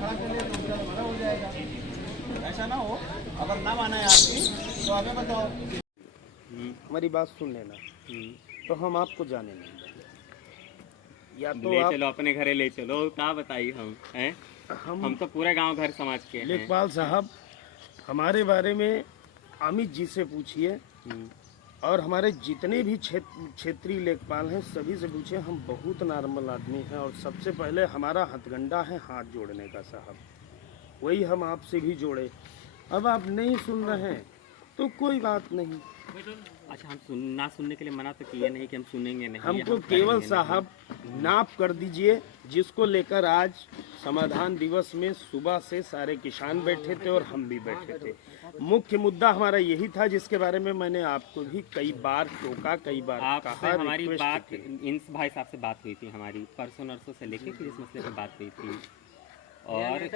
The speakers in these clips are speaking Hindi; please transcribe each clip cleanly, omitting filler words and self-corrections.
खड़ा कर लिया तो उधर हमारा हो जाएगा। ऐसा ना हो, अगर ना माना है आपकी तो हमें बताओ। हमारी बात सुन लेना, तो हम आपको जाने नहीं देंगे। या तो ले आप चलो अपने घरे ले चलो, क्या बताइए हम हैं। हम तो पूरे गांव घर समाज के हैं। लेखपाल साहब, हमारे बारे में अमित जी से पूछिए और हमारे जितने भी क्षेत्रीय लेखपाल हैं सभी से पूछिए। हम बहुत नॉर्मल आदमी हैं और सबसे पहले हमारा हथगंडा है हाथ जोड़ने का साहब, वही हम आपसे भी जोड़े। अब आप नहीं सुन रहे हैं तो कोई बात नहीं। अच्छा, हम ना सुनने के लिए मना तो किए नहीं कि हम सुनेंगे नहीं। हमको केवल साहब नाप कर दीजिए, जिसको लेकर आज समाधान दिवस में सुबह से सारे किसान बैठे थे और हम भी बैठे थे। मुख्य मुद्दा हमारा यही था, जिसके बारे में मैंने आपको भी कई बार टोका, कई बार कहा। हमारी बात इन भाई साहब से बात हुई थी, हमारी परसों नरसों से लेके फिर इस मसले पे बात हुई थी। और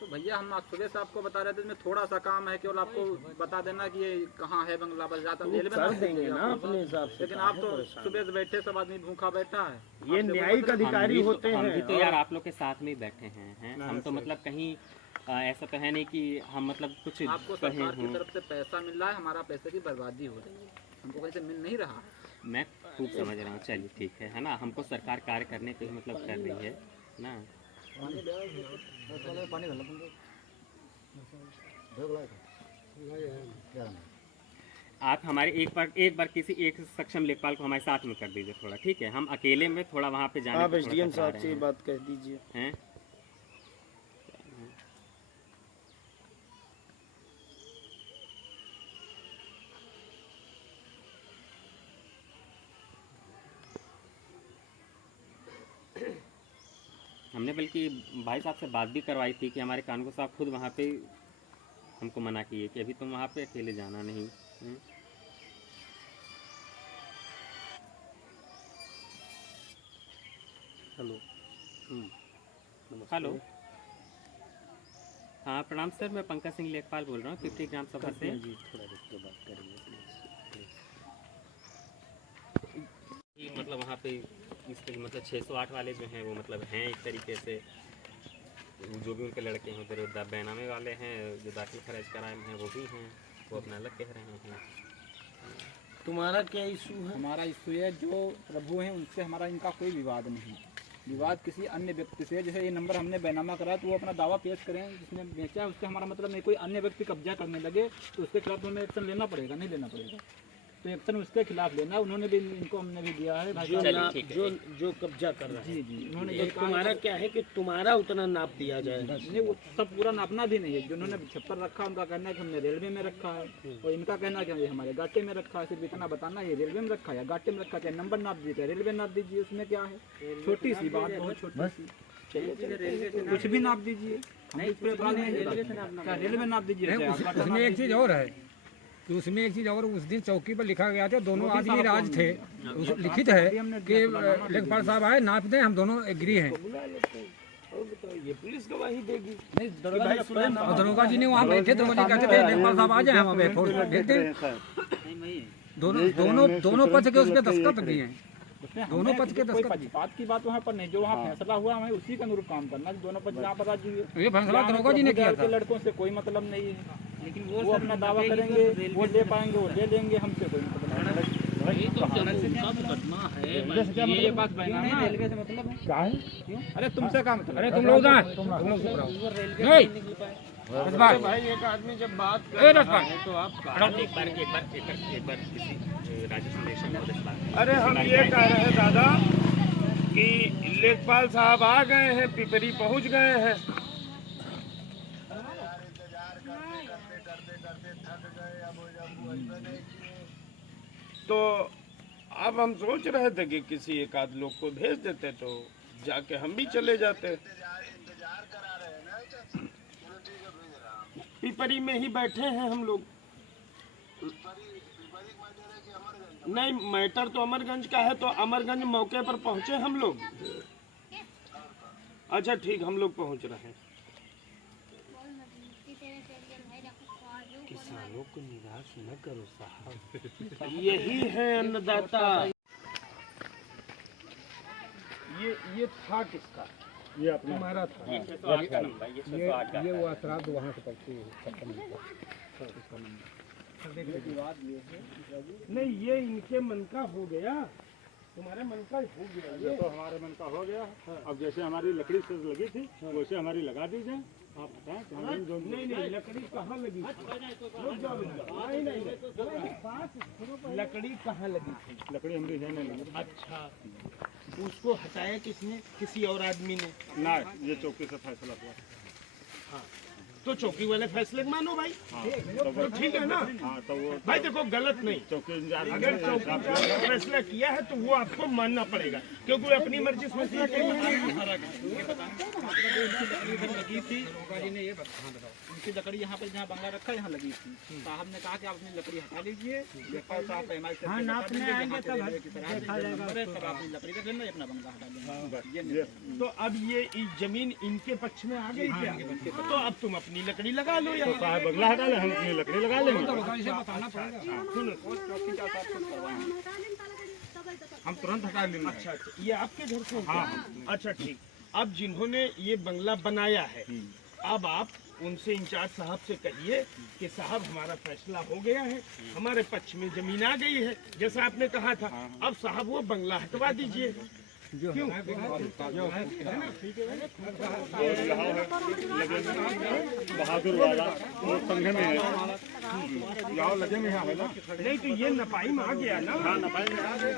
तो भैया हम आज सुबह से आपको बता रहे थे, इसमें थोड़ा सा काम है, केवल आपको बता देना कि ये कहाँ है बंगला, बस जाता कर देंगे ना अपने हिसाब से। लेकिन आप तो सुबह से बैठे, सब आदमी भूखा बैठा है। ये न्यायिक अधिकारी होते हैं। हम भी तो यार आप लोग के साथ में ही बैठे हैं। हम तो मतलब कहीं ऐसा तो है नहीं कि हम मतलब कुछ आपको सरकार की तरफ से पैसा मिल रहा है, हमारा पैसे की बर्बादी हो रही है, हमको कहीं से मिल नहीं रहा। मैं खूब समझ रहा हूँ, चलिए ठीक है ना। हमको सरकार कार्य करने पे मतलब कर रही है ना। आप हमारे एक बार किसी एक सक्षम लेखपाल को हमारे साथ में कर दीजिए थोड़ा, ठीक है। हम अकेले में थोड़ा वहाँ पे जाने आप एसडीएम साहब से बात कह दीजिए हैं। हमने बल्कि भाई साहब से बात भी करवाई थी कि हमारे कानून साहब खुद वहाँ पे हमको मना किए कि अभी तुम वहाँ पे अकेले जाना नहीं। हेलो हेलो, हाँ प्रणाम सर, मैं पंकज सिंह लेखपाल बोल रहा हूँ पिपरी ग्राम सभा से। जी थोड़ा रुक के बात करेंगे मतलब वहाँ पे इसके मतलब 608 वाले जो हैं वो मतलब हैं एक तरीके से, जो भी उनके लड़के हैं उधर बैनामे वाले हैं, जो दाखिल खराज कराए हैं वो भी हैं, वो अपना अलग कह रहे हैं। तुम्हारा क्या इशू है? हमारा इशू है, जो प्रभु हैं उनसे हमारा इनका कोई विवाद नहीं। विवाद किसी अन्य व्यक्ति से, जैसे ये नंबर हमने बैनामा कराया तो वो अपना दावा पेश करें, जिसने बेचा है उससे हमारा मतलब नहीं। कोई अन्य व्यक्ति कब्जा करने लगे तो उसके खिलाफ हमें एक्शन लेना पड़ेगा, नहीं लेना पड़ेगा तो एक्शन उसके खिलाफ लेना। उन्होंने भी इनको हमने भी दिया है जो कब्जा कर रहा है। जी उन्होंने तो तुम्हारा क्या है कि तुम्हारा उतना नाप दिया जाए? नहीं, वो सब पूरा नापना भी नहीं है। जो उन्होंने छप्पर रखा उनका कहना है कि हमने रेलवे में रखा है, और इनका कहना है कि ये हमारे गाटे में रखा है। सिर्फ इतना बताना ये रेलवे में रखा है या गाटे में रखा है, नंबर नाप दीजिए, रेलवे नाप दीजिए, उसमें क्या है, छोटी सी बात, बहुत छोटी सी। कुछ भी नाप दीजिए, रेलवे नाप दीजिए। उसमें एक चीज़ और है कि उसमें एक चीज़ और, उस दिन चौकी पर लिखा गया था, दोनों आदमी राज थे, लिखित है कि लेखपाल साहब आए नाप दें, हम दोनों एग्री हैं। ये पुलिस गवाही देगी। और दरोगा जी ने वहाँ बैठे, दरोगा जी कहते थे लेखपाल साहब आ जाए, हम हमें फोर्स भेजते हैं। दोनों पक्ष के उसके दस्तखत भी हैं, दोनों पक्ष के दस्तखत। बात की बात वहाँ पर नहीं, जो वहाँ फैसला हुआ हमें उसी के अनुरूप काम करना। दोनों पक्ष यहाँ पर राजी हुए, ये फैसला दरोगा जी ने किया था। लड़कों से कोई मतलब नहीं है, लेकिन वो अपना दावा करेंगे, वो ले पाएंगे, वो ले लेंगे, हमसे कोई मतलब नहीं। ये बात रेलवे से मतलब है क्या है? अरे तुमसे काम, अरे तुम लोग नहीं भाई एक आदमी जब बात कर रहा है तो आप एक बार किसी राजेश, अरे हम ये कह रहे हैं दादा कि लेखपाल साहब आ गए हैं, पिपरी पहुंच गए हैं। तो अब हम सोच रहे थे कि किसी एक आध लोग को भेज देते तो जाके हम भी चले जाते। पिपरी में ही बैठे हैं हम लोग। नहीं, मैटर तो अमरगंज का है, तो अमरगंज मौके पर पहुंचे हम लोग। अच्छा ठीक, हम लोग पहुंच रहे हैं। किसानों को निराश न करो साहब, यही है अन्नदाता। ये था किसका? ये अपना हमारा था। ये 608 का नंबर, ये 608 का ये है। वो श्राद्ध वहाँ से पड़ती है नहीं, ये इनके मन का हो गया, तुम्हारे मन का हो गया ये तो हमारे मन का हो गया। अब जैसे हमारी लकड़ी से लगी थी वैसे हमारी लगा दीजिए। आप बताएं कि हमारी जो नहीं, लकड़ी कहाँ लगी थी? रुक जाओ। नहीं, लकड़ी कहाँ लगी थी? लकड़ी हमारी रहने लगी। अच्छा, उसको हटाया किसने? किसी और आदमी ने? ना, ये चौकी से फैसला हुआ। हाँ, तो चौकी वाले फैसले मानो भाई। हाँ, तो ठीक है ना हाँ, तो वो भाई, देखो गलत नहीं। चौकी इंचार्ज अगर चौकी का फैसला किया है तो वो आपको मानना पड़ेगा, क्योंकि वो अपनी मर्जी से फैसला लगी थी जी ने ये उनकी लकड़ी यहाँ पर जहाँ बंगला रखा यहाँ लगी थी। साहब ने कहा कि आप अपनी लकड़ी हटा लीजिए, लेखपाल साहब पैमाइश करके बता देंगे, यहाँ से रेलवे की तरह तब आप अपनी लकड़ी रख लेना, अपना बंगला हटा लेना। तो अब ये जमीन इनके पक्ष में आ गई क्या? तो अब तुम अपनी लकड़ी लगा लो यार। साहब बगला हटा ले, हम अपनी लकड़ी लगा लेंगे। बताना पड़ेगा। हम तुरंत हटा लेंगे। अच्छा, ये आपके घर से? हाँ। अच्छा ठीक। अब जिन्होंने ये बंगला बनाया है, अब आप उनसे इंचार्ज साहब से कहिए कि साहब हमारा फैसला हो गया है, हमारे पक्ष में जमीन आ गई है जैसा आपने कहा था। अब साहब वो बंगला हटवा दीजिए। क्यों? बहादुर वाला वो संघ में है, यहाँ लगे में है ना। नहीं तो ये नपाई में आ गया ना। हाँ, नपाई में आ गया।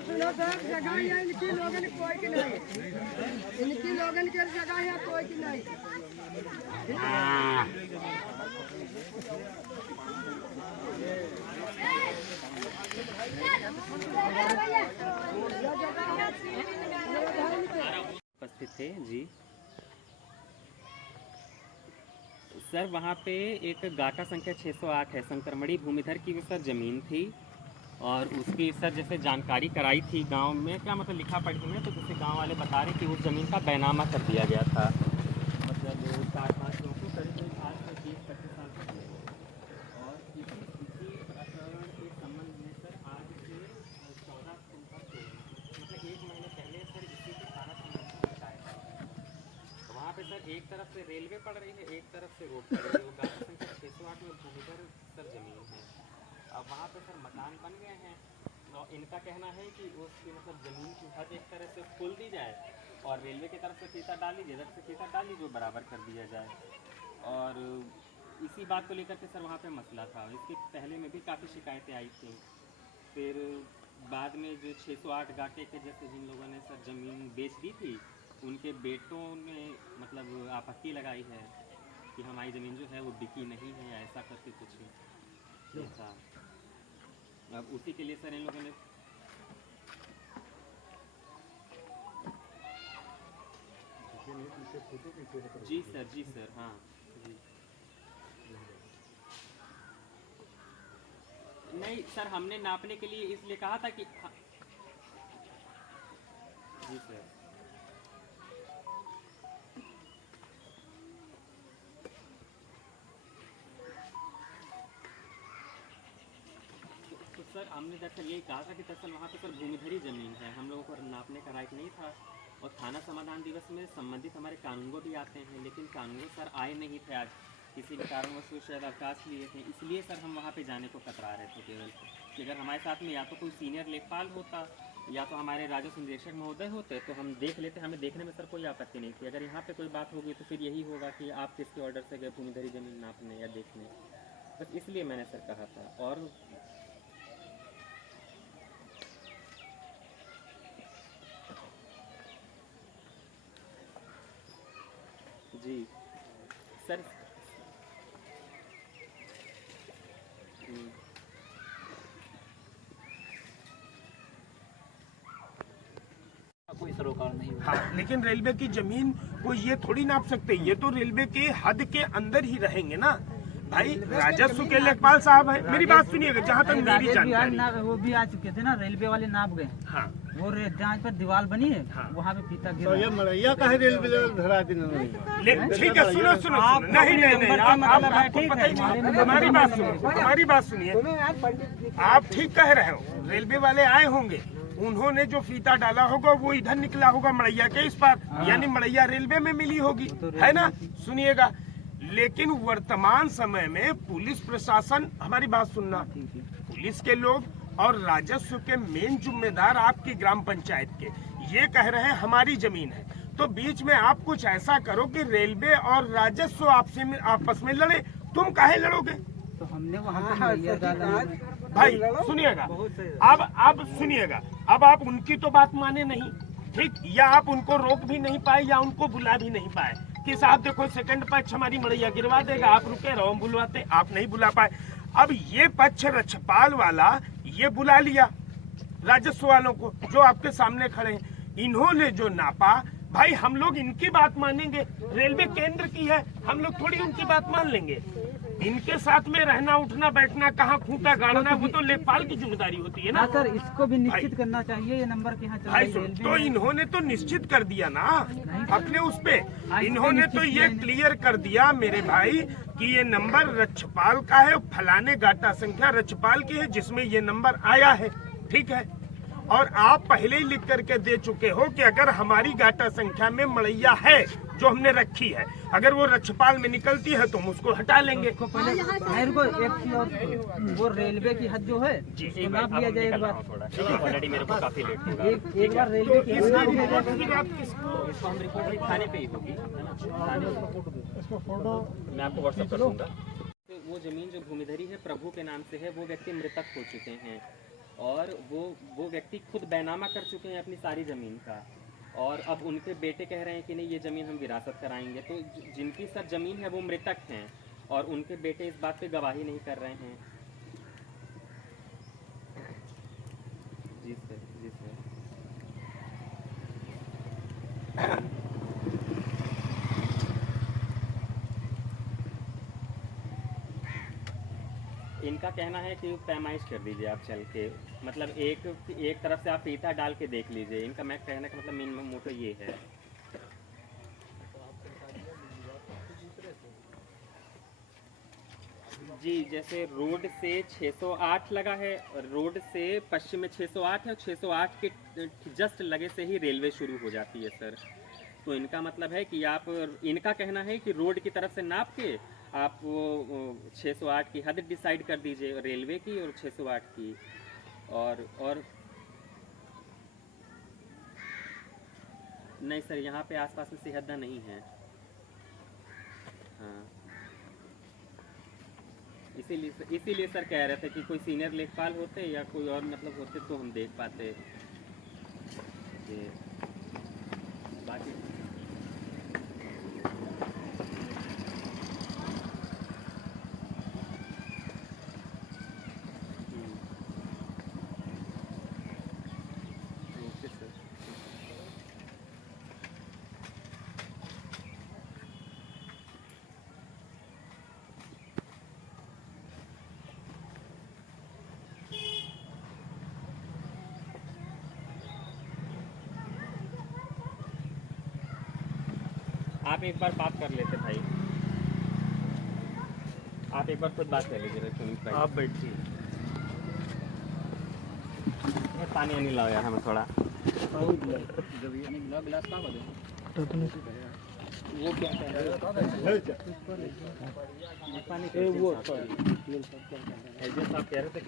सुनो सर, जगह यहाँ इनकी लोगन कोई की नहीं, इनकी लोगन के जगह यहाँ कोई की नहीं। उपस्थित थे जी। सर वहाँ पे एक गाटा संख्या 608 है, संक्रमणी भूमिधर की भी सर ज़मीन थी, और उसकी सर जैसे जानकारी कराई थी गांव में, क्या मतलब लिखा पढ़ी में, तो जैसे गांव वाले बता रहे कि उस ज़मीन का बैनामा कर दिया गया था, मतलब 4-5 लोगों को करीब आज से 20-25 साल पहले। और इसी प्रकरण के संबंध में सर आज से 14 अक्टूबर को, मतलब 1 महीने पहले सर इसी के सारा समर्थन बताया था। तो वहाँ पे सर एक तरफ से रेलवे पड़ रही है, एक तरफ से रोड पड़ रही है। वो गाँव संख्या 608 में भूमिधर सर ज़मीन है। अब वहाँ पे सर मकान बन गए हैं, और इनका कहना है कि उसकी मतलब ज़मीन की हद एक तरह से खोल दी जाए और रेलवे की तरफ से फीता डाल लीजिए, इधर से फीता डाल लीजिए, बराबर कर दिया जाए। और इसी बात को लेकर के सर वहाँ पे मसला था। इसके पहले में भी काफ़ी शिकायतें आई थी। फिर बाद में जो 608 गाटे के जैसे जिन लोगों ने सर ज़मीन बेच दी थी, उनके बेटों ने मतलब आपत्ति लगाई है कि हमारी ज़मीन जो है वो बिकी नहीं है, ऐसा करके कुछ था। अब उसी के लिए सर इन लोगों ने जी सर हाँ जी। नहीं सर, हमने नापने के लिए इसलिए कहा था कि जी सर। तो सर हमने दरअसल यही कहा था कि दरअसल वहाँ पे सर भूमिधरी ज़मीन है, हम लोगों को नापने का राइट नहीं था। और थाना समाधान दिवस में संबंधित हमारे कानूनगो भी आते हैं, लेकिन कानूनगो सर आए नहीं थे आज, किसी भी कारणवश वो शायद अवकाश लिए थे, इसलिए सर हम वहाँ पे जाने को कतरा रहे थे केवल कि अगर हमारे साथ में या तो कोई सीनियर लेखपाल होता या तो हमारे राजस्व निदेशक महोदय होते तो हम देख लेते, हमें देखने में सर कोई आपत्ति नहीं थी। अगर यहाँ पे कोई बात होगी तो फिर यही होगा कि आप किसके ऑर्डर से गए भूमिधरी ज़मीन नापने या देखने, बस इसलिए मैंने सर कहा था। और जी सर कोई सरोकार नहीं हुआ। हाँ, लेकिन रेलवे की जमीन को ये थोड़ी नाप सकते, ये तो रेलवे के हद के अंदर ही रहेंगे ना। भाई राजस्व के लेखपाल साहब है, मेरी बात सुनिएगा, जहाँ तक मेरी जानकारी है। वो भी आ चुके थे ना, रेलवे वाले नाप गए। हाँ वो जहाँ पर दीवार बनी है वहाँ पे फीता गिरा। ये मड़ैया का है रेलवे धरा दिन ठीक है, सुनो सुनो नहीं आपको पता ही नहीं, हमारी बात सुनिए। आप ठीक कह रहे हो, रेलवे वाले आए होंगे, उन्होंने जो फीता डाला होगा वो इधर निकला होगा मड़ैया के इस पार, यानी मड़ैया रेलवे में मिली होगी, है ना। सुनिएगा, लेकिन वर्तमान समय में पुलिस प्रशासन, हमारी बात सुनना, पुलिस के लोग और राजस्व के मेन जिम्मेदार आपकी ग्राम पंचायत के ये कह रहे हैं हमारी जमीन है, तो बीच में आप कुछ ऐसा करो कि रेलवे और राजस्व आपस में लड़े। तुम काहे लड़ोगे? तो हमने वहाँ भाई सुनिएगा, अब सुनिएगा, अब आप उनकी तो बात माने नहीं, ठीक, या आप उनको रोक भी नहीं पाए या उनको बुला भी नहीं पाए कि साहब देखो सेकंड पक्ष हमारी मड़ैया गिरवा देगा, आप रुके रहो, हम बुलवाते, आप नहीं बुला पाए। अब ये पक्ष रक्षपाल वाला ये बुला लिया राजस्व वालों को जो आपके सामने खड़े हैं, इन्होंने जो नापा, भाई हम लोग इनकी बात मानेंगे, रेलवे केंद्र की है, हम लोग थोड़ी उनकी बात मान लेंगे। इनके साथ में रहना उठना बैठना, कहाँ खूंटा गाड़ना, वो तो लेखपाल की जिम्मेदारी होती है ना। सर इसको भी निश्चित करना चाहिए, ये नंबर के यहाँ भाई तो इन्होंने तो निश्चित कर दिया ना अपने उस पे, इन्होंने तो ये क्लियर कर दिया मेरे भाई कि ये नंबर रक्षपाल का है, फलाने गाटा संख्या रक्षपाल की है जिसमें ये नंबर आया है, ठीक है। और आप पहले ही लिख करके दे चुके हो कि अगर हमारी गाटा संख्या में मड़ैया है जो हमने रखी है, अगर वो रक्षपाल में निकलती है तो हम उसको हटा लेंगे। मेरे को एक चीज और, वो रेलवे की हद जो है नाप लिया जाए एक बार, ऑलरेडी मेरे को काफी लेट होगा। एक बार रेलवे की हद नाप लिया जाए। इसको हम रिपोर्ट थाने पे ही होगी, मैं आपको व्हाट्सएप कर दूंगा। तो वो जमीन जो भूमिधरी है प्रभु के नाम से है, वो व्यक्ति मृतक हो चुके हैं और वो व्यक्ति खुद बैनामा कर चुके हैं अपनी सारी ज़मीन का, और अब उनके बेटे कह रहे हैं कि नहीं ये ज़मीन हम विरासत कराएंगे। तो जिनकी सब ज़मीन है वो मृतक हैं और उनके बेटे इस बात पे गवाही नहीं कर रहे हैं। जी सर, जी सर। इनका कहना है कि पैमाइश कर दीजिए आप चल के, मतलब एक तरफ से आप फीता डाल के देख लीजिए। इनका मैं कहने का मतलब मेन मोटो ये है। जी, जैसे रोड से 608 लगा है, रोड से पश्चिम में 608 है और 608 के जस्ट लगे से ही रेलवे शुरू हो जाती है सर। तो इनका मतलब है कि आप, इनका कहना है कि रोड की तरफ से नाप के आप वो 608 की हद डिसाइड कर दीजिए, रेलवे की और 608 की। और नहीं सर, यहाँ पे आसपास में सिहद्दा नहीं है। हाँ, इसीलिए सर कह रहे थे कि कोई सीनियर लेखपाल होते या कोई और मतलब होते तो हम देख पाते। बाकी आप एक बार बात कर लेते भाई, आप एक बार खुद बात कर लीजिए सुनील भाई। आप बैठिए, पानी नहीं लाओ यार हमें थोड़ा। गिलास का वो क्या कह रहे थे?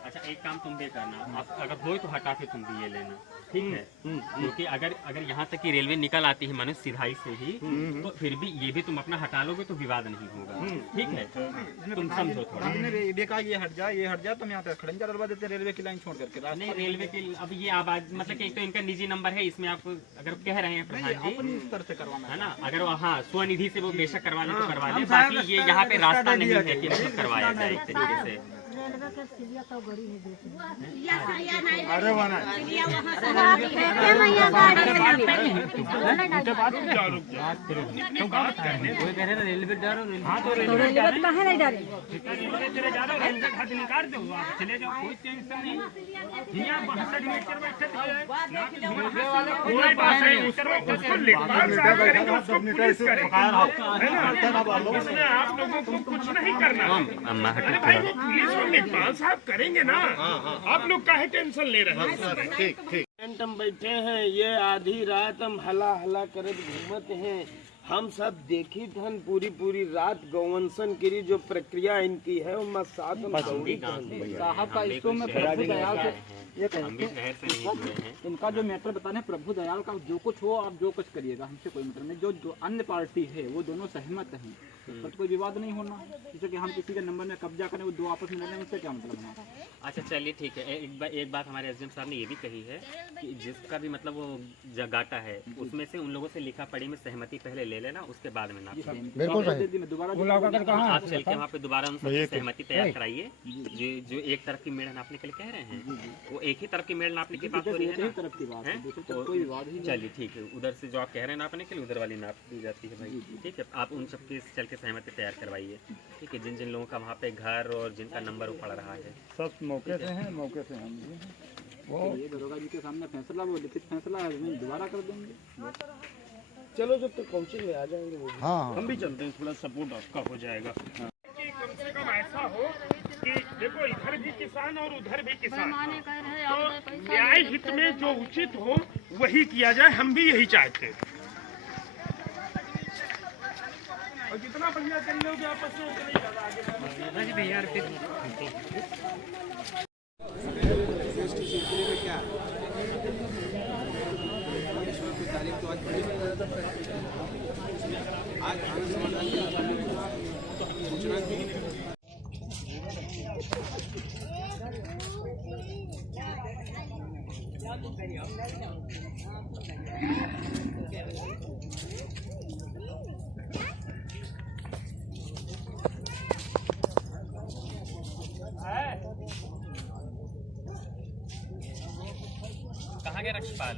अच्छा एक काम तुम भी करना, आप अगर हो तो हटा के तुम भी ये लेना, ठीक है। क्योंकि अगर यहाँ तक की रेलवे निकल आती है मानो सिधाई से ही, तो फिर भी ये भी तुम अपना हटा लोगे तो विवाद नहीं होगा, ठीक है। तुम समझो थोड़ा। रेलवे का ये हट जाए तो हम यहाँ तक खड़े करवा देते हैं, रेलवे की लाइन छोड़ करके। नहीं, रेलवे की अब ये आवाज मतलब कि एक तो इनका निजी नंबर है, इसमें आप अगर कह रहे हैं प्रधान जी स्तर से करवाना है ना, अगर हाँ स्वनिधि से वो बेशक करवा ले तो करवा ले, बाकी ये यहाँ पे रास्ता नहीं है कि मतलब करवाया जाए एक तरीके से। अरे वाला तो बात करने रेलवे डरो हाँ तो रेलवे कहाँ नहीं डरे चले जा रहे हो रेलवे खाते निकाल दो आप चले जाओ कोई टेंशन नहीं यहाँ 62 मीटर बैठे कोई बात नहीं उसको लेखपाल साहब करेंगे उसको पुलिस करेंगे है ना इसमें आप लोगों को कुछ नहीं करना भाई वो पुलिस और लेखपाल साहब करेंगे ना आप लोग काहे टेंशन ले रहे हैं ठीक ठीक हम बैठे हैं ये आधी रात हम हला हला कर घूमते हैं हम सब देखी थन पूरी रात गौवंशन की जो प्रक्रिया इनकी है वो साथ साहब का इसको मैं प्रभु दयाल से ये इनका जो मैटर बताने प्रभु दयाल का जो कुछ हो आप जो कुछ करिएगा हमसे कोई मतलब नहीं जो अन्य पार्टी है वो दोनों सहमत हैं उस पर कोई विवाद नहीं होना जैसे कि हम किसी के नंबर में कब्जा करें वो दो आपस में लड़ने में उससे क्या मतलब हमारा। अच्छा चलिए ठीक है एक बात हमारे एसडीएम साहब ने ये भी कही है कि जिसका भी मतलब वो जगाटा है उसमें से उन लोगों से लिखा पढ़ी में सहमति पहले ले लेना उसके बाद में ना आप चल के वहाँ पे दोबारा उनसे सहमति तैयार कराइए जो एक तरफ की मेड़ नापने के लिए कह रहे हैं वो एक ही तरफ की मेड़ नापने की बात हो रही है। चलिए ठीक है उधर से जो आप कह रहे हैं नापने के लिए उधर वाली नाप दी जाती है भाई ठीक है आप उन सबके चल के सहमति तैयार करवाइए ठीक है जिन जिन लोगों का वहाँ पे घर और जिनका नंबर वो पड़ रहा है सब मौके से हैं मौके से हम वो ये दरोगा जी के सामने फैसला वो लिखित फैसला है दोबारा कर देंगे। चलो जब तक पहुँचेंगे आ जाएंगे वो हम भी चलते हैं थोड़ा सपोर्ट आपका हो जाएगा कि कम से कम ऐसा हो कि देखो इधर भी किसान और उधर भी किसान तो न्याय हित में जो उचित हो वही किया जाए हम भी यही चाहते हैं और जितना बढ़िया कर लोगे आपस में उतना ही ज्यादा आगे तारीख तो आज बड़ी आज सूचना थी कहाँ गया रक्षपाल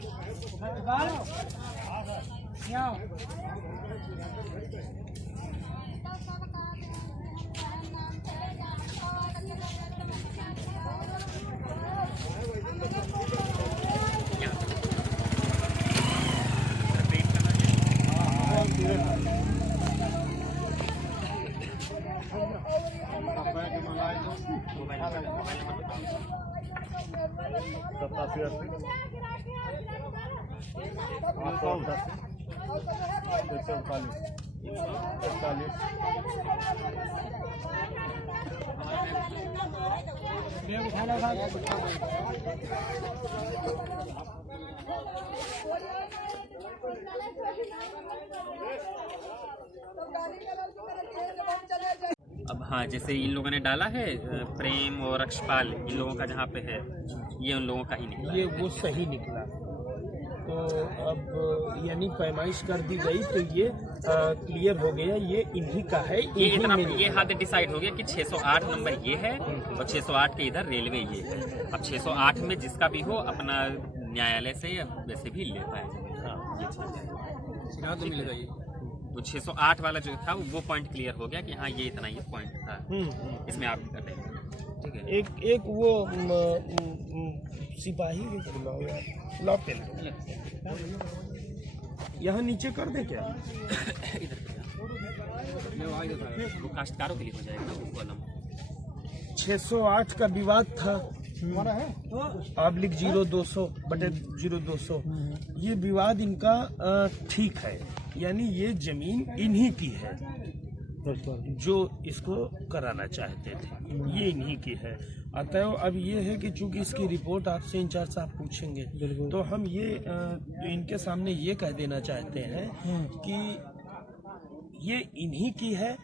अब हाँ जैसे इन लोगों ने डाला है प्रेम और रक्षपाल इन लोगों का जहाँ पे है ये उन लोगों का ही निकला ये वो सही निकला तो अब यानी पैमाइश कर दी गई तो ये क्लियर हो गया ये इन्हीं का है ये इतना ये हद डिसाइड हो गया कि 608 नंबर ये है और 608 के इधर रेलवे ये है। अब 608 में जिसका भी हो अपना न्यायालय से या वैसे भी ले पाए ये मिलेगा ये वो 608 वाला जो था वो पॉइंट क्लियर हो गया कि हाँ ये इतना ये पॉइंट था इसमें आप कर रहे हैं ठीक है। एक वो सिपाही लॉ पेन यहाँ नीचे कर दे क्या वो काश्तकारों के लिए हो जाएगा वो कॉलम 608 का विवाद था /0200/0200 ये विवाद इनका ठीक है यानी ये जमीन इन्हीं की है जो इसको कराना चाहते थे ये इन्हीं की है। अतएव अब ये है कि चूंकि इसकी रिपोर्ट आपसे इंचार्ज साहब पूछेंगे तो हम ये इनके सामने ये कह देना चाहते हैं कि ये इन्हीं की है।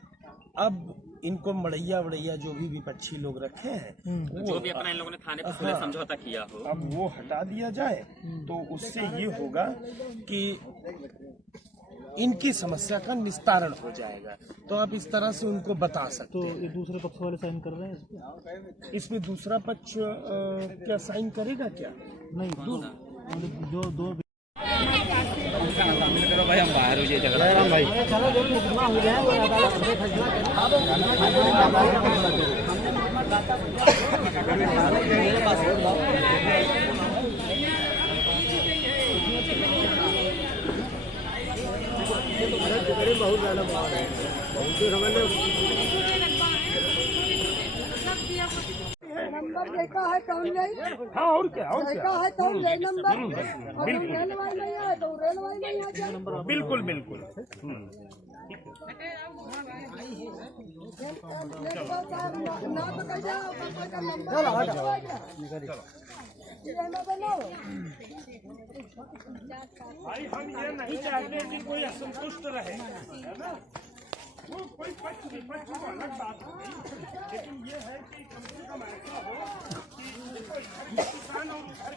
अब इनको मड़ैया वड़ैया जो भी विपक्षी लोग रखे हैं जो भी अपना इन लोगों ने थाने पर सुलह समझौता किया हो अब वो हटा दिया जाए तो उससे ये होगा कि इनकी समस्या का निस्तारण हो जाएगा। तो आप इस तरह से उनको बता सकते हैं। तो ये दूसरे पक्ष वाले साइन कर रहे हैं इसमें दूसरा पक्ष क्या साइन करेगा क्या? नहीं, जो दो भाई हम बाहर हो जाए जगह भाई नंबर देखा है कौन नहीं? हाँ, और क्या देखा है कौन नहीं नंबर? और रेलवे नहीं है तो रेलवे नहीं है क्या? बिल्कुल बिल्कुल। ना तो कह जाओ का नंबर भाई हम ये नहीं चाहते कि कोई असंतुष्ट रहे, है ना? वो कोई पक्ष विपक्ष को अलग बात है, लेकिन ये है कि कम से कम ऐसा हो कि किसान और